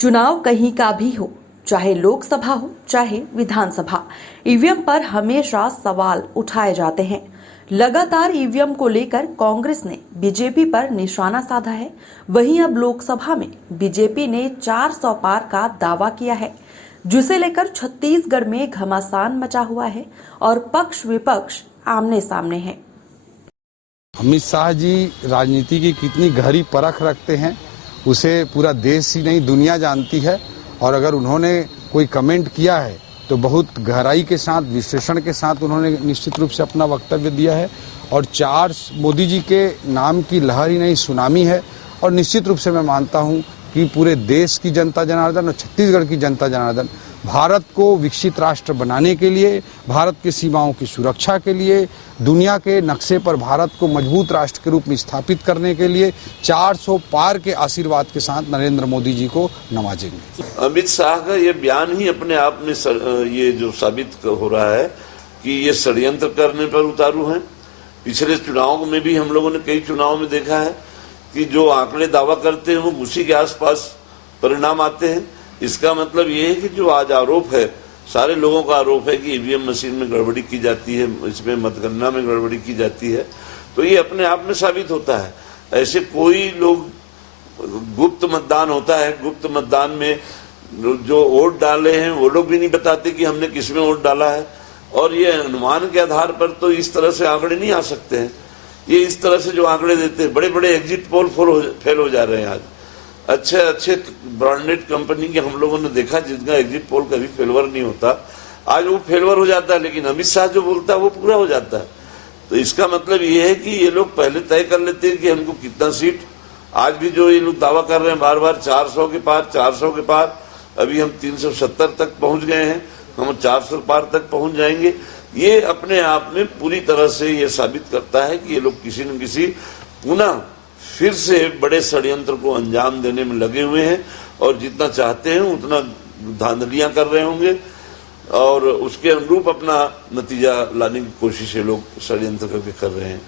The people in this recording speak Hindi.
चुनाव कहीं का भी हो, चाहे लोकसभा हो चाहे विधानसभा, ईवीएम पर हमेशा सवाल उठाए जाते हैं। लगातार ईवीएम को लेकर कांग्रेस ने बीजेपी पर निशाना साधा है। वहीं अब लोकसभा में बीजेपी ने 400 पार का दावा किया है, जिसे लेकर छत्तीसगढ़ में घमासान मचा हुआ है और पक्ष विपक्ष आमने सामने है। अमित शाह जी राजनीति की कितनी गहरी परख रखते हैं उसे पूरा देश ही नहीं दुनिया जानती है। और अगर उन्होंने कोई कमेंट किया है तो बहुत गहराई के साथ, विश्लेषण के साथ उन्होंने निश्चित रूप से अपना वक्तव्य दिया है। और मोदी जी के नाम की लहर ही नहीं, सुनामी है। और निश्चित रूप से मैं मानता हूं कि पूरे देश की जनता जनार्दन और छत्तीसगढ़ की जनता जनार्दन भारत को विकसित राष्ट्र बनाने के लिए, भारत की सीमाओं की सुरक्षा के लिए, दुनिया के नक्शे पर भारत को मजबूत राष्ट्र के रूप में स्थापित करने के लिए 400 पार के आशीर्वाद के साथ नरेंद्र मोदी जी को नवाजेंगे। अमित शाह का ये बयान ही अपने आप में ये जो साबित हो रहा है कि ये षड्यंत्र करने पर उतारू हैं। पिछले चुनाव में भी हम लोगों ने कई चुनाव में देखा है कि जो आंकड़े दावा करते हैं वो उसी के आसपास परिणाम आते हैं। इसका मतलब ये है कि जो आज आरोप है, सारे लोगों का आरोप है कि ईवीएम मशीन में गड़बड़ी की जाती है, इसमें मतगणना में गड़बड़ी की जाती है, तो ये अपने आप में साबित होता है। ऐसे कोई लोग, गुप्त मतदान होता है, गुप्त मतदान में जो वोट डाले हैं वो लोग भी नहीं बताते कि हमने किसमें वोट डाला है। और ये अनुमान के आधार पर तो इस तरह से आंकड़े नहीं आ सकते हैं। ये इस तरह से जो आंकड़े देते हैं, बड़े बड़े एग्जिट पोल फेल हो जा रहे हैं। आज अच्छे ब्रांडेड कंपनी के हम लोगों ने देखा जिनका एग्जिट पोल कभी फेलवर नहीं होता, आज वो फेलवर हो जाता है, लेकिन अमित शाह जो बोलता है वो पूरा हो जाता है। तो इसका मतलब ये है कि ये लोग पहले तय कर लेते हैं कि हमको कितना सीट। आज भी जो ये लोग दावा कर रहे हैं बार बार 400 के पार, 400 के पार, अभी हम 370 तक पहुंच गए हैं, हम 400 पार तक पहुंच जाएंगे। ये अपने आप में पूरी तरह से ये साबित करता है कि ये लोग किसी न किसी पुनः फिर से बड़े षड्यंत्र को अंजाम देने में लगे हुए हैं और जितना चाहते हैं उतना धांधलियां कर रहे होंगे और उसके अनुरूप अपना नतीजा लाने की कोशिश ये लोग षड्यंत्र करके कर रहे हैं।